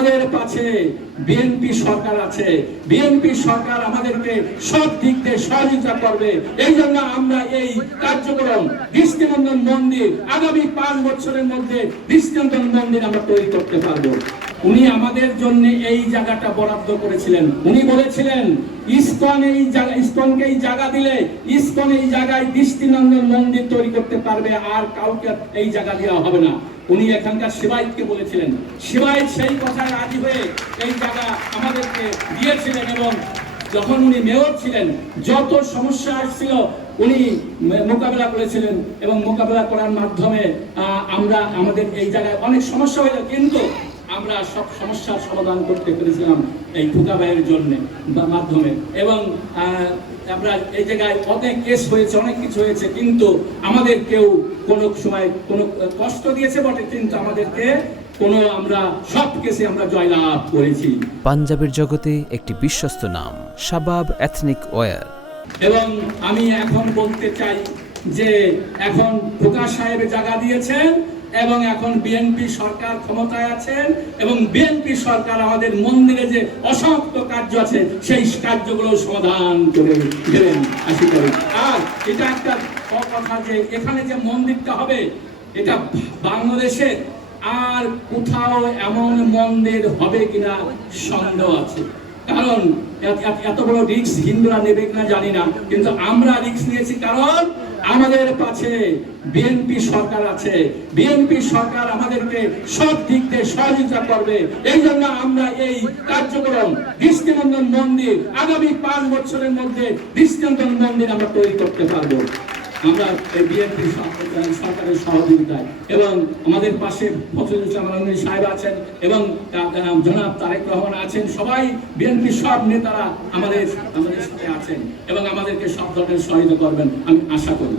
আমাদের পাশে বিএনপি সরকার আছে। বিএনপি সরকার আমাদেরকে সব দিক দিয়ে সহযোগিতা করবে। এই জন্য আমরা এই কার্যক্রম দৃষ্টিনন্দন মন্দির আগামী 5 বছরের মধ্যে দৃষ্টিনন্দন মন্দির আমরা তৈরি করতে পারবো। উনি আমাদের জন্য এই জায়গাটা বরাদ্দ করেছিলেন। উনি বলেছিলেন ইসকনকে এই জায়গা দিলে ইসকন এই জায়গায় দৃষ্টিনন্দন মন্দির তৈরি করতে পারবে, আর কাউকে এই জায়গা দেওয়া হবে না। উনি এখানকার সেবায়তকে বলেছিলেন, সেবায়ত সেই কথায় রাজি হয়ে এই জায়গা আমাদেরকে দিয়েছিলেন। এবং যখন উনি মেয়র ছিলেন যত সমস্যা আসছিল উনি মোকাবেলা করেছিলেন, এবং মোকাবেলা করার মাধ্যমে আমরা আমাদের এই জায়গায় অনেক সমস্যা হয়েছে, কিন্তু আমরা সব সমস্যার সমাধান করতে পেরেছিলাম এই ফুকা ভাইয়ের জন্য মাধ্যমে। এবং আমরা এই জায়গায় অনেক কেস হয়েছে, অনেক কিছু হয়েছে, কিন্তু আমাদের কেউ কোনো সময় কোনো কষ্ট দিয়েছে বটে, কিন্তু আমাদেরকে আমরা সব কেসে আমরা জয়লাভ করেছি। পাঞ্জাবের জগতে একটি বিশ্বস্ত নাম শাবাব এথনিক ওয়্যার। এবং আমি এখন বলতে চাই যে এখন ফুকা সাহেব জায়গা দিয়েছেন এবং এখন বিএনপি সরকার ক্ষমতায় আছেন, এবং বিএনপি সরকার আমাদের মন্দিরে যে অসমাপ্ত কার্য আছে সেই কার্যগুলো সমাধান করে দেবেন আশা করি। আর এটা একটা কথা যে এখানে যে মন্দিরটা হবে এটা বাংলাদেশে আর কোথাও এমন মন্দির হবে কিনা সন্দেহ আছে। কারণ এত বড় রিস্ক হিন্দুরা নেবে কিনা জানি না, কিন্তু আমরা রিস্ক নিয়েছি কারণ আমাদের পাশে বিএনপি সরকার আছে। বিএনপি সরকার আমাদেরকে সব দিক দিয়ে সহযোগিতা করবে। এই জন্য আমরা এই কার্যক্রম দৃষ্টিনন্দন মন্দির আগামী 5 বছরের মধ্যে দৃষ্টিনন্দন মন্দির আমরা তৈরি করতে পারবো। আমরা বিএনপি সরকারের সহযোগিতায়, এবং আমাদের পাশে ফজলুজ্জামান সাহেব আছেন এবং জনাব তারেক রহমান আছেন, সবাই বিএনপি সব নেতারা আমাদের সাথে আছেন এবং আমাদেরকে সব ধরনের সহায়তা করবেন আমি আশা করি।